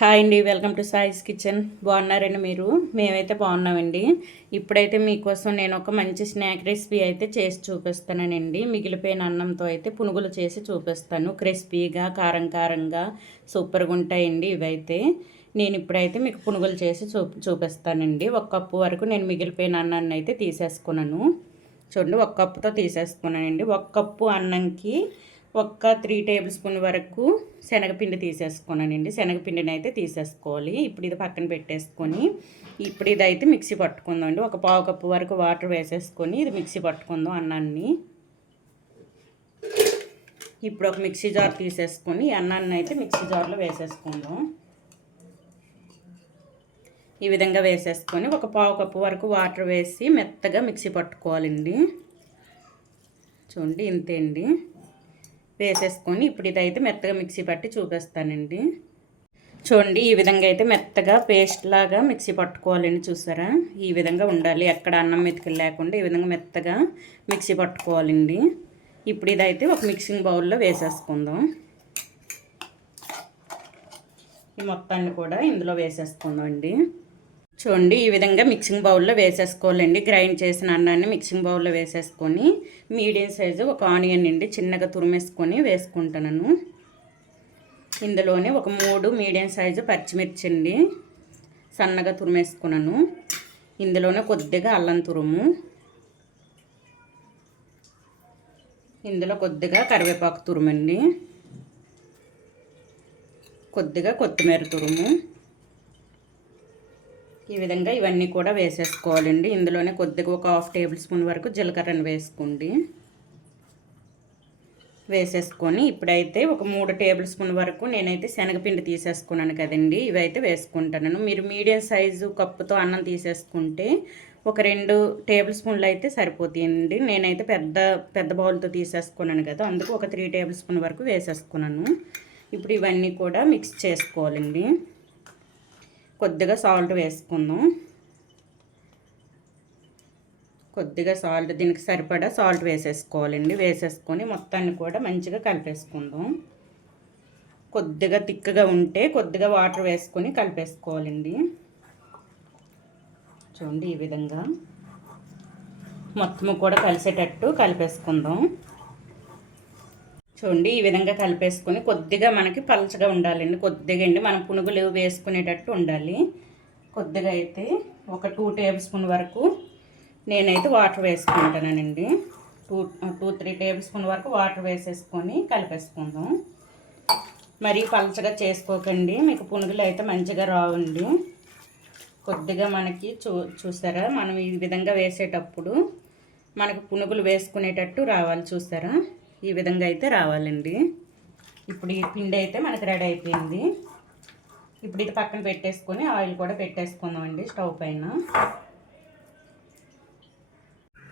Hi అండి, welcome to సాయిస్ kitchen. బాగున్నారండి మీరు? మేమైతే బాగున్నామండి. ఇప్పుడైతే మీకోసం నేను ఒక మంచి స్నాక్ రెసిపీ అయితే చేసి చూపిస్తానండి. మిగిలిపోయిన అన్నంతో అయితే పునుగులు చేసి చూపిస్తాను. క్రిస్పీగా కారం కారంగా సూపర్గా ఉంటాయండి ఇవైతే. నేను ఇప్పుడైతే మీకు పునుగులు చేసి చూపిస్తానండి. ఒక కప్పు వరకు నేను మిగిలిపోయిన అన్నాన్ని అయితే తీసేసుకున్నాను. చూడండి, ఒక కప్పుతో తీసేసుకున్నానండి. ఒక కప్పు అన్నంకి ఒక్క 3 టేబుల్ స్పూన్ వరకు శనగపిండి తీసేసుకున్నానండి. శనగపిండిని అయితే తీసేసుకోవాలి. ఇప్పుడు ఇది పక్కన పెట్టేసుకొని ఇప్పుడు ఇది అయితే మిక్సీ పట్టుకుందాం అండి. ఒక పావు కప్పు వరకు వాటర్ వేసేసుకొని ఇది మిక్సీ పట్టుకుందాం అన్నాన్ని. ఇప్పుడు ఒక మిక్సీ జార్ తీసేసుకొని అన్నాన్ని అయితే మిక్సీ జార్లో వేసేసుకుందాం. ఈ విధంగా వేసేసుకొని ఒక పావు కప్పు వరకు వాటర్ వేసి మెత్తగా మిక్సీ పట్టుకోవాలండి. చూడండి, ఇంతే అండి. వేసేసుకొని ఇప్పుడు ఇదైతే మెత్తగా మిక్సీ పట్టి చూపిస్తానండి. చూడండి, ఈ విధంగా అయితే మెత్తగా పేస్ట్ లాగా మిక్సీ పట్టుకోవాలండి. చూసారా, ఈ విధంగా ఉండాలి. ఎక్కడ అన్నం మెతుకులు లేకుండా ఈ విధంగా మెత్తగా మిక్సీ పట్టుకోవాలండి. ఇప్పుడు ఇదైతే ఒక మిక్సింగ్ బౌల్లో వేసేసుకుందాం. ఈ మొత్తాన్ని కూడా ఇందులో వేసేసుకుందాం అండి. చూడండి, ఈ విధంగా మిక్సింగ్ బౌల్లో వేసేసుకోవాలండి. గ్రైండ్ చేసిన అన్నాన్ని మిక్సింగ్ బౌల్లో వేసేసుకొని మీడియం సైజు ఒక ఆనియన్ అండి చిన్నగా తురిమేసుకొని వేసుకుంటున్నాను. ఇందులోనే ఒక 3 మీడియం సైజు పచ్చిమిర్చి అండి సన్నగా తురిమేసుకున్నాను. ఇందులోనే కొద్దిగా అల్లం తురుము, ఇందులో కొద్దిగా కరివేపాకు తురుమండి, కొద్దిగా కొత్తిమీర తురుము. ఈ విధంగా ఇవన్నీ కూడా వేసేసుకోవాలండి. ఇందులోనే కొద్దిగా ఒక 1/2 టేబుల్ స్పూన్ వరకు జీలకర్రను వేసుకోండి. వేసేసుకొని ఇప్పుడైతే ఒక 3 టేబుల్ స్పూన్ వరకు నేనైతే శనగపిండి తీసేసుకున్నాను కదండి, ఇవైతే వేసుకుంటాను. మీరు మీడియం సైజు కప్పుతో అన్నం తీసేసుకుంటే ఒక 2 టేబుల్ స్పూన్లు అయితే సరిపోతాయండి. నేనైతే పెద్ద బౌల్తో తీసేసుకున్నాను కదా, అందుకు ఒక 3 టేబుల్ స్పూన్ వరకు వేసేసుకున్నాను. ఇప్పుడు ఇవన్నీ కూడా మిక్స్ చేసుకోవాలండి. కొద్దిగా సాల్ట్ వేసుకుందాం. కొద్దిగా సాల్ట్, దీనికి సరిపడా సాల్ట్ వేసేసుకోవాలండి. వేసేసుకొని మొత్తాన్ని కూడా మంచిగా కలిపేసుకుందాం. కొద్దిగా తిక్కగా ఉంటే కొద్దిగా వాటర్ వేసుకొని కలిపేసుకోవాలండి. చూడండి, ఈ విధంగా మొత్తము కూడా కలిసేటట్టు కలిపేసుకుందాం. చూడండి, ఈ విధంగా కలిపేసుకొని కొద్దిగా మనకి పలచగా ఉండాలండి. కొద్దిగా అండి మనం పునుగులు వేసుకునేటట్టు ఉండాలి. కొద్దిగా అయితే ఒక 2 టేబుల్ స్పూన్ వరకు నేనైతే వాటర్ వేసుకుంటానండి. 2-3 టేబుల్ స్పూన్ వరకు వాటర్ వేసేసుకొని కలిపేసుకుందాం. మరీ పలచగా చేసుకోకండి, మీకు పునుగులు అయితే మంచిగా రావండి. కొద్దిగా మనకి చూసారా, మనం ఈ విధంగా వేసేటప్పుడు మనకు పునుగులు వేసుకునేటట్టు రావాలి. చూసారా, ఈ విధంగా అయితే రావాలండి. ఇప్పుడు ఈ పిండి అయితే మనకు రెడీ అయిపోయింది. ఇప్పుడు ఇది పక్కన పెట్టేసుకొని ఆయిల్ కూడా పెట్టేసుకుందామండి స్టవ్ పైన.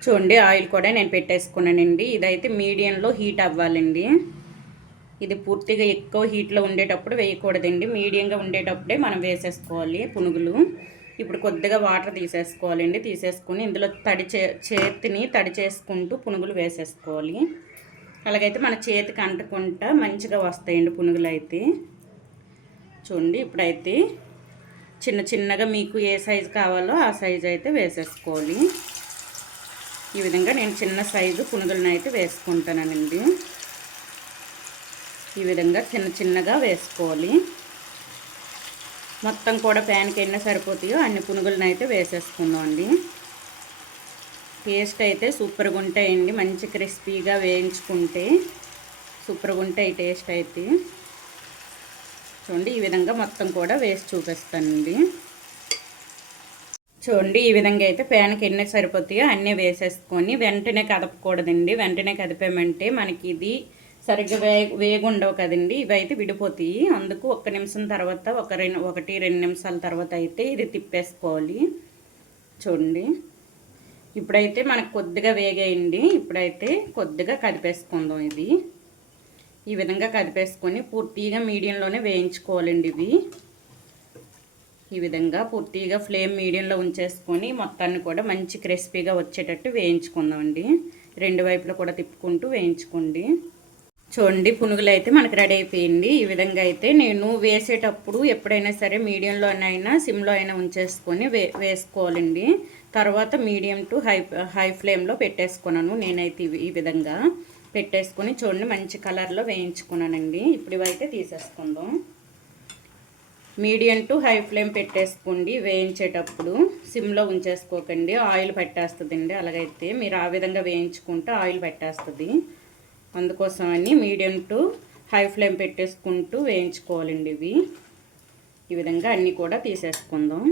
చూడండి, ఆయిల్ కూడా నేను పెట్టేసుకున్నానండి. ఇదైతే మీడియంలో హీట్ అవ్వాలండి. ఇది పూర్తిగా ఎక్కువ హీట్లో ఉండేటప్పుడు వేయకూడదండి, మీడియంగా ఉండేటప్పుడే మనం వేసేసుకోవాలి పునుగులు. ఇప్పుడు కొద్దిగా వాటర్ తీసేసుకోవాలండి. తీసేసుకొని ఇందులో చేతిని తడి చేసుకుంటూ పునుగులు వేసేసుకోవాలి. అలాగైతే మన చేతికి అంటకుండా మంచిగా వస్తాయండి పునుగులు అయితే. చూడండి, ఇప్పుడైతే చిన్నగా మీకు ఏ సైజు కావాలో ఆ సైజు అయితే వేసేసుకోవాలి. ఈ విధంగా నేను చిన్న సైజు పునుగులను అయితే వేసుకుంటానండి. ఈ విధంగా చిన్నగా వేసుకోవాలి. మొత్తం కూడా ప్యాన్కి ఎన్ని సరిపోతాయో అన్ని పునుగులను అయితే వేసేసుకుందాం అండి. టేస్ట్ అయితే సూపర్గా ఉంటాయండి. మంచి క్రిస్పీగా వేయించుకుంటే సూపర్గా ఉంటాయి టేస్ట్ అయితే. చూడండి, ఈ విధంగా మొత్తం కూడా వేసి చూపిస్తానండి. చూడండి, ఈ విధంగా అయితే ప్యాన్కి ఎన్ని సరిపోతాయో అన్నీ వేసేసుకొని వెంటనే కదపకూడదండి. వెంటనే కదిపామంటే మనకి ఇది సరిగ్గా వేగుండవు కదండి, ఇవైతే విడిపోతాయి. అందుకు 1 నిమిషం తర్వాత 1-2 నిమిషాల తర్వాత అయితే ఇది తిప్పేసుకోవాలి. చూడండి, ఇప్పుడైతే మనకు కొద్దిగా వేగాయండి. ఇప్పుడైతే కొద్దిగా కదిపేసుకుందాం. ఇది ఈ విధంగా కదిపేసుకొని పూర్తిగా మీడియంలోనే వేయించుకోవాలండి. ఇవి ఈ విధంగా పూర్తిగా ఫ్లేమ్ మీడియంలో ఉంచేసుకొని మొత్తాన్ని కూడా మంచి క్రిస్పీగా వచ్చేటట్టు వేయించుకుందామండి. 2 వైపులా కూడా తిప్పుకుంటూ వేయించుకోండి. చూడండి పునుగులు అయితే మనకు రెడీ అయిపోయింది. ఈ విధంగా అయితే నేను వేసేటప్పుడు ఎప్పుడైనా సరే మీడియంలోనైనా సిమ్లో అయినా ఉంచేసుకొని వేసుకోవాలండి. తర్వాత మీడియం టు హై ఫ్లేమ్లో పెట్టేసుకున్నాను నేనైతే ఈ విధంగా పెట్టేసుకొని చూడండి మంచి కలర్లో వేయించుకున్నానండి. ఇప్పుడు ఇవైతే తీసేసుకుందాం. మీడియం టు హై ఫ్లేమ్ పెట్టేసుకోండి. వేయించేటప్పుడు సిమ్లో ఉంచేసుకోకండి, ఆయిల్ పెట్టేస్తుందండి. అలాగైతే మీరు ఆ విధంగా వేయించుకుంటే ఆయిల్ పెట్టేస్తుంది. అందుకోసమని మీడియం టు హై ఫ్లేమ్ పెట్టేసుకుంటూ వేయించుకోవాలండి. ఈ విధంగా అన్నీ కూడా తీసేసుకుందాం.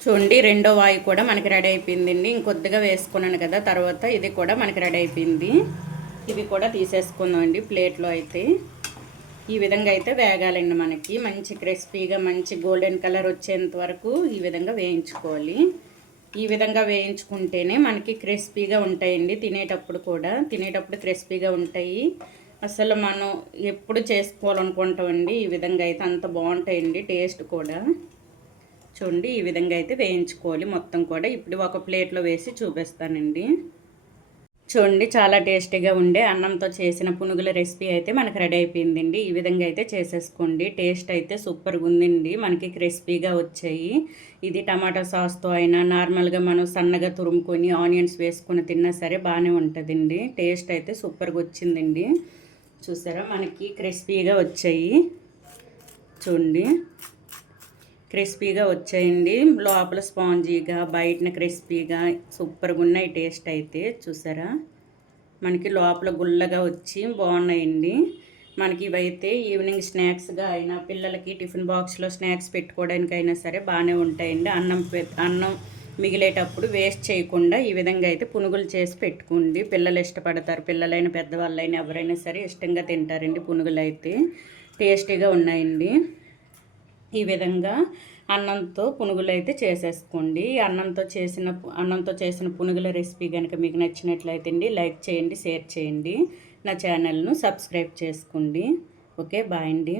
చూడండి రెండో వాయి కూడా మనకి రెడీ అయిపోయిందండి. ఇంకొద్దిగా వేసుకున్నాను కదా, తర్వాత ఇది కూడా మనకి రెడీ అయిపోయింది. ఇవి కూడా తీసేసుకుందాం అండి ప్లేట్లో. అయితే ఈ విధంగా అయితే వేగాలండి. మనకి మంచి క్రిస్పీగా మంచి గోల్డెన్ కలర్ వచ్చేంత వరకు ఈ విధంగా వేయించుకోవాలి. ఈ విధంగా వేయించుకుంటేనే మనకి క్రిస్పీగా ఉంటాయండి. తినేటప్పుడు క్రిస్పీగా ఉంటాయి. అసలు మనం ఎప్పుడు చేసుకోవాలనుకుంటామండి. ఈ విధంగా అయితే అంత బాగుంటాయండి, టేస్ట్ కూడా. చూడండి ఈ విధంగా అయితే వేయించుకోవాలి మొత్తం కూడా. ఇప్పుడు ఒక ప్లేట్లో వేసి చూపిస్తానండి. చూడండి చాలా టేస్టీగా ఉండే అన్నంతో చేసిన పునుగుల రెసిపీ అయితే మనకు రెడీ అయిపోయిందండి. ఈ విధంగా అయితే చేసేసుకోండి. టేస్ట్ అయితే సూపర్గా ఉందండి. మనకి క్రిస్పీగా వచ్చాయి. ఇది టమాటా సాస్తో అయినా నార్మల్గా మనం సన్నగా తురుముకొని ఆనియన్స్ వేసుకొని తిన్నా సరే బాగానే ఉంటుందండి. టేస్ట్ అయితే సూపర్గా వచ్చిందండి. చూసారా మనకి క్రిస్పీగా వచ్చాయి. చూడండి క్రిస్పీగా వచ్చాయండి. లోపల స్పాంజీగా బయటన క్రిస్పీగా సూపర్గా ఉన్నాయి. టేస్ట్ అయితే చూసారా మనకి లోపల గుల్లగా వచ్చి బాగున్నాయండి. మనకి ఇవైతే ఈవినింగ్ స్నాక్స్గా అయినా పిల్లలకి టిఫిన్ బాక్స్లో స్నాక్స్ పెట్టుకోవడానికైనా సరే బాగానే ఉంటాయండి. అన్నం మిగిలేటప్పుడు వేస్ట్ చేయకుండా ఈ విధంగా అయితే పునుగులు చేసి పెట్టుకోండి. పిల్లలు ఇష్టపడతారు. పిల్లలైనా పెద్దవాళ్ళైనా ఎవరైనా సరే ఇష్టంగా తింటారండి. పునుగులు అయితే టేస్టీగా ఉన్నాయండి. ఈ విధంగా అన్నంతో పునుగులు అయితే చేసేసుకోండి. అన్నంతో చేసిన పునుగుల రెసిపీ కనుక మీకు నచ్చినట్లయితే అండి లైక్ చేయండి, షేర్ చేయండి, నా ఛానల్ను సబ్స్క్రైబ్ చేసుకోండి. ఓకే బాయ్ అండి.